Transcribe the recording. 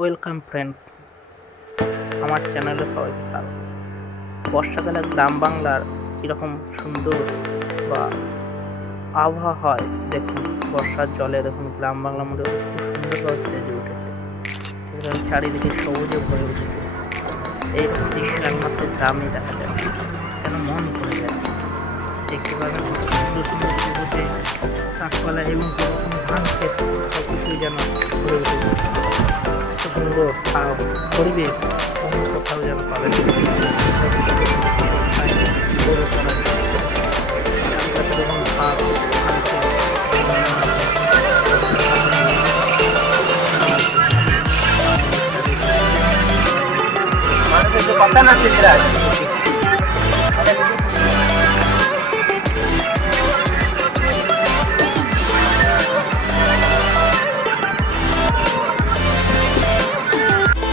Welcome friends, আমার চ্যানেলে সবাইকে স্বাগত। বর্ষাকালে গ্রাম বাংলার কীরকম সুন্দর বা আবহাওয়া হয় দেখুন। বর্ষার জলে দেখুন গ্রাম বাংলার মধ্যে খুব সুন্দরভাবে সেজে উঠেছে, চারিদিকে সবুজে ভরে উঠেছে। এইরকম দৃশ্য একমাত্র গ্রামে দেখা যায়, যেন মন ভরে যায়। দেখতে পাবেন সুন্দর সুন্দর সবুজে গাছপালা এবং ধান ক্ষেত সব কিছুই যেন ভরে উঠেছে। সুন্দর পরিবেশ অন্য কোথাও যেন পাবেন। মানুষের তো কথা না সিরাজ